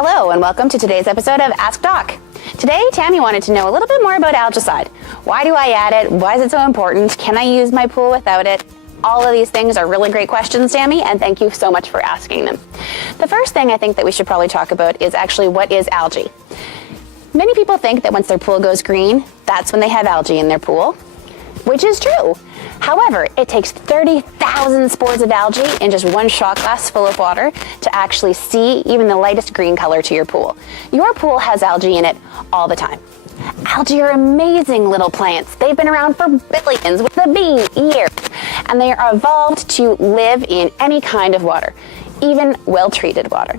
Hello and welcome to today's episode of Ask Doc. Today, Tammy wanted to know a little bit more about algaecide. Why do I add it? Why is it so important? Can I use my pool without it? All of these things are really great questions, Tammy, and thank you so much for asking them. The first thing I think that we should probably talk about is actually what is algae. Many people think that once their pool goes green, that's when they have algae in their pool, which is true. However, it takes 30,000 spores of algae in just one shot glass full of water to actually see even the lightest green color to your pool. Your pool has algae in it all the time. Algae are amazing little plants. They've been around for billions with a B years, and they are evolved to live in any kind of water, even well-treated water.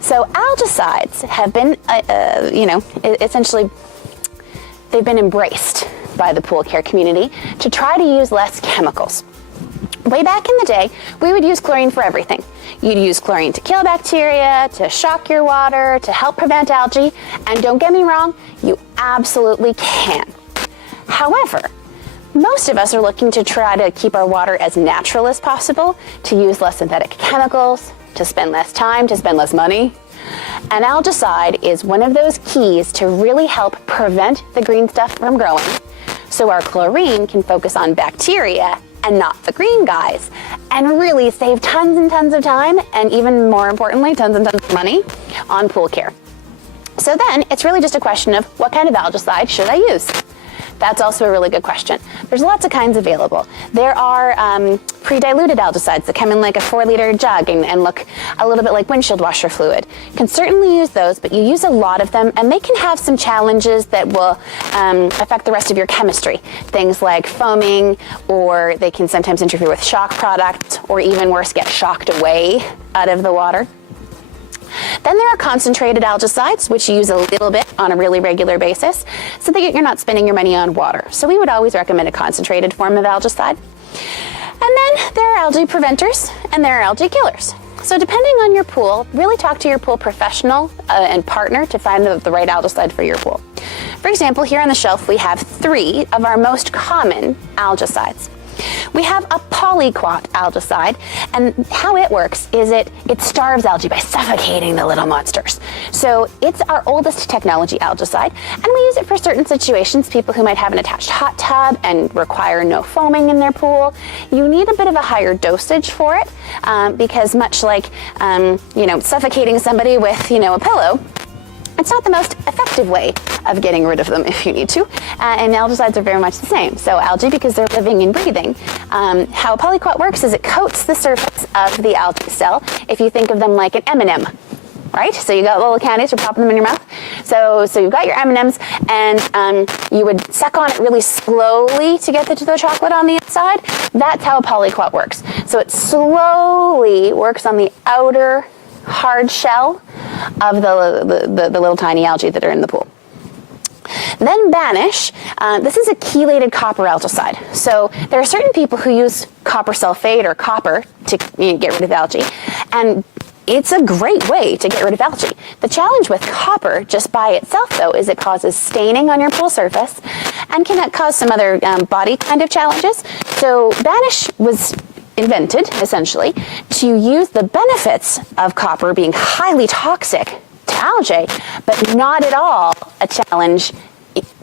So algaecides have been, essentially, they've been embraced by the pool care community to try to use less chemicals. Way back in the day, we would use chlorine for everything. You'd use chlorine to kill bacteria, to shock your water, to help prevent algae, and don't get me wrong, you absolutely can. However, most of us are looking to try to keep our water as natural as possible, to use less synthetic chemicals, to spend less time, to spend less money. And algaecide is one of those keys to really help prevent the green stuff from growing, so our chlorine can focus on bacteria and not the green guys, and really save tons and tons of time, and even more importantly, tons and tons of money on pool care. So then it's really just a question of what kind of algaecide should I use? That's also a really good question. There's lots of kinds available. There are pre-diluted algaecides that come in like a 4-liter jug and look a little bit like windshield washer fluid. You can certainly use those, but you use a lot of them, and they can have some challenges that will affect the rest of your chemistry. Things like foaming, or they can sometimes interfere with shock products, or even worse, get shocked away out of the water. Then there are concentrated algaecides, which you use a little bit on a really regular basis, so that you're not spending your money on water. So we would always recommend a concentrated form of algaecide. And then there are algae preventers, and there are algae killers. So depending on your pool, really talk to your pool professional and partner to find the right algaecide for your pool. For example, here on the shelf we have 3 of our most common algaecides. We have a polyquat algaecide, and how it works is it starves algae by suffocating the little monsters. So it's our oldest technology algaecide, and we use it for certain situations, people who might have an attached hot tub and require no foaming in their pool. You need a bit of a higher dosage for it, because much like suffocating somebody with a pillow, it's not the most effective way of getting rid of them if you need to, and algaecides are very much the same. So algae, because they're living and breathing, how a polyquat works is it coats the surface of the algae cell. If you think of them like an M&M, right? So you got little candies, you're popping them in your mouth. So you've got your M&Ms, and you would suck on it really slowly to get to the chocolate on the inside. That's how a polyquat works. So it slowly works on the outer hard shell of the little tiny algae that are in the pool. Then Banish, this is a chelated copper algaecide. So there are certain people who use copper sulfate or copper to get rid of algae, and it's a great way to get rid of algae. The challenge with copper just by itself, though, is it causes staining on your pool surface and can cause some other body kind of challenges. So Banish was invented, essentially, to use the benefits of copper being highly toxic to algae, but not at all a challenge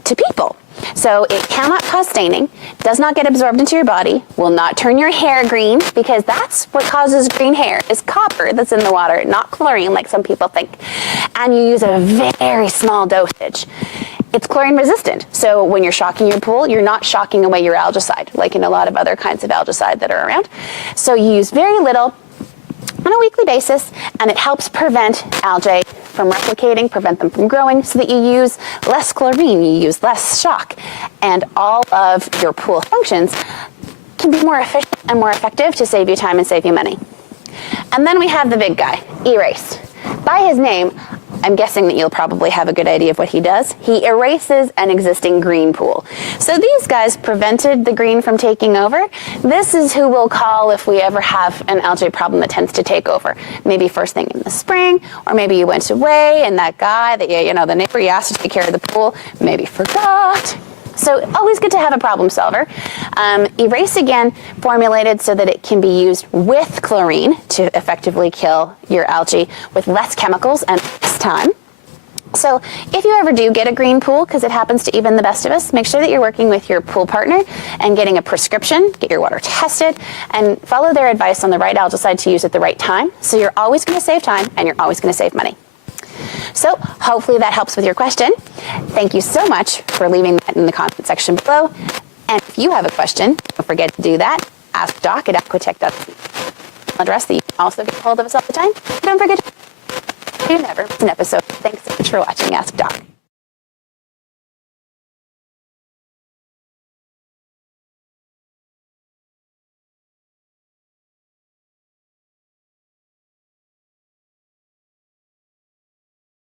to people. So it cannot cause staining, does not get absorbed into your body, will not turn your hair green, because that's what causes green hair, is copper that's in the water, not chlorine like some people think. And you use a very small dosage. It's chlorine resistant, so when you're shocking your pool, you're not shocking away your algaecide, like in a lot of other kinds of algaecide that are around. So you use very little on a weekly basis, and it helps prevent algae from replicating, prevent them from growing, so that you use less chlorine, you use less shock, and all of your pool functions can be more efficient and more effective to save you time and save you money. And then we have the big guy, Erase. By his name, I'm guessing that you'll probably have a good idea of what he does. He erases an existing green pool. So these guys prevented the green from taking over. This is who we'll call if we ever have an algae problem that tends to take over. Maybe first thing in the spring, or maybe you went away and that guy that the neighbor you asked to take care of the pool maybe forgot. So always good to have a problem solver. Erase Again, formulated so that it can be used with chlorine to effectively kill your algae with less chemicals and less time. So if you ever do get a green pool, because it happens to even the best of us, make sure that you're working with your pool partner and getting a prescription, get your water tested, and follow their advice on the right algaecide to use at the right time. So you're always going to save time and you're always going to save money. So hopefully that helps with your question. Thank you so much for leaving that in the comment section below. And if you have a question, don't forget to do that. Ask Doc at Aqua-Tech.com address that you can also get a hold of us all the time. Don't forget to you never miss an episode. Thanks so much for watching Ask Doc.